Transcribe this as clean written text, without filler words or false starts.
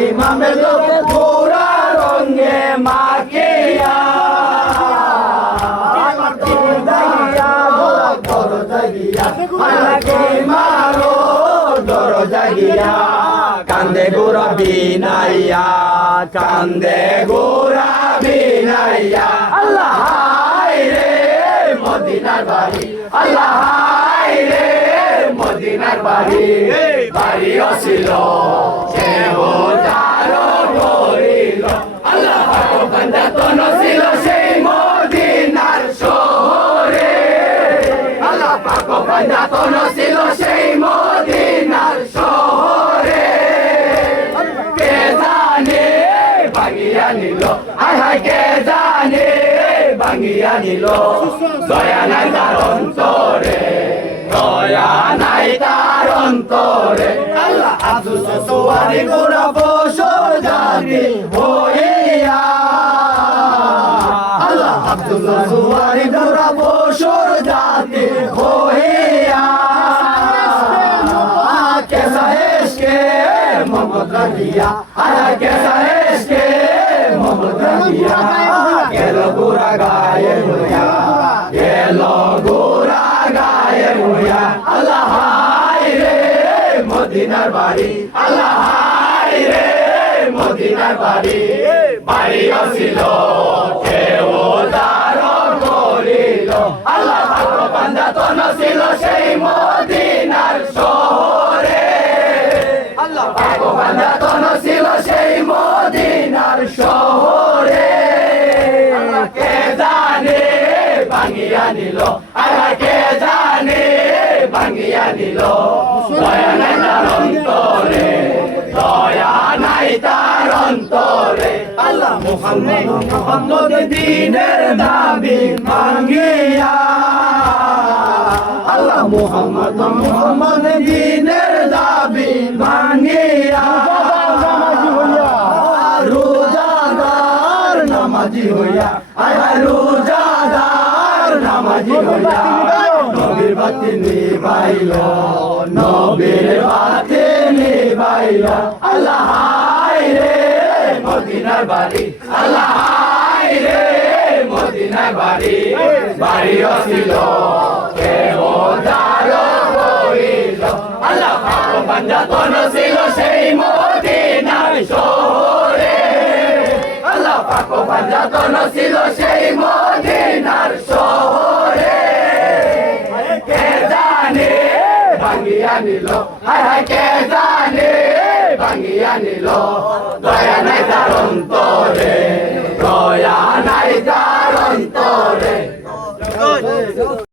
ইমামের লোকে পুরা রঙে মাখিয়া মারো দরজা গিয়া কান্দে গোরা বিনাইয়া কান্দে গোরা বিনাইয়া আল্লাহ হায় রে মদিনার বাড়ি আল্লাহ হায় রে মদিনার বাড়ি বাড়িও ছিল সেও তারও করিল আল্লাহ পাঞ্জাতন ছিল সেই মদিনার শহরে আল্লাহ পাক পাঞ্জাতন ছিল সেই মদিনার শহরে কে জানে ভাঙিয়া নিল হায় হায় কে জানে ভাঙিয়া নিল দয়া নাই তার অন্তরে দয়া নাই তার অন্তরে আল্লাহ আফসোস সোয়ারি গোরা বসো জাতি হইয়া আল্লাহ আফসোস সোয়ারি গোরা বসো জাতি হইয়া कैसा इश्क़ मोहम्मद रबिया आया कैसा इश्क़ मोहम्मद रबिया गेलो गोरा गायब होया गेलो गोरा गायब होया अल्लाह हाय रे मदीनार बाड़ी अल्लाह हाय रे मदीनार बाड़ी बाड़ी আসিলো কেউ দারো করিল আল্লাহ পাক পাঞ্জাতন ছিল সেই মদিনার শহরে আল্লাহ পাক পাঞ্জাতন ছিল সেই মদিনার শহরে কে জানে ভাঙিয়া নিল আল্লাহ কে জানে ভাঙিয়া নিল দয়া নাই তার অন্তরে দয়া নাই তার অন্তরে আল্লাহ মুহাম্মদ মুহাম্মদ দ্বীনের দাবি ভাঙিয়া আল্লাহ মুহাম্মদ মুহাম্মদ দ্বীনের দাবি ভাঙিয়া রোজাদার নামাজি হইয়া আয়া রোজাদার নামাজি হইয়া নবীর বাতি নিভাইল নবীর বাতি নিভাইল আল্লাহ হায় রে মদিনার বাড়ি আল্লাহ হায় রে মদিনার বাড়ি বাড়ি আসিল কেউ দারো করিল আল্লাহ পাক পাঞ্জাতন ছিল সেই মদিনার শহরে আল্লাহ পাক পাঞ্জাতন ছিল সেই মদিনার শহরে কে জানে ভাঙিয়া নিল হায় হায় কে জানে ভাঙিয়া নিল দয়া নাই তার অন্তরে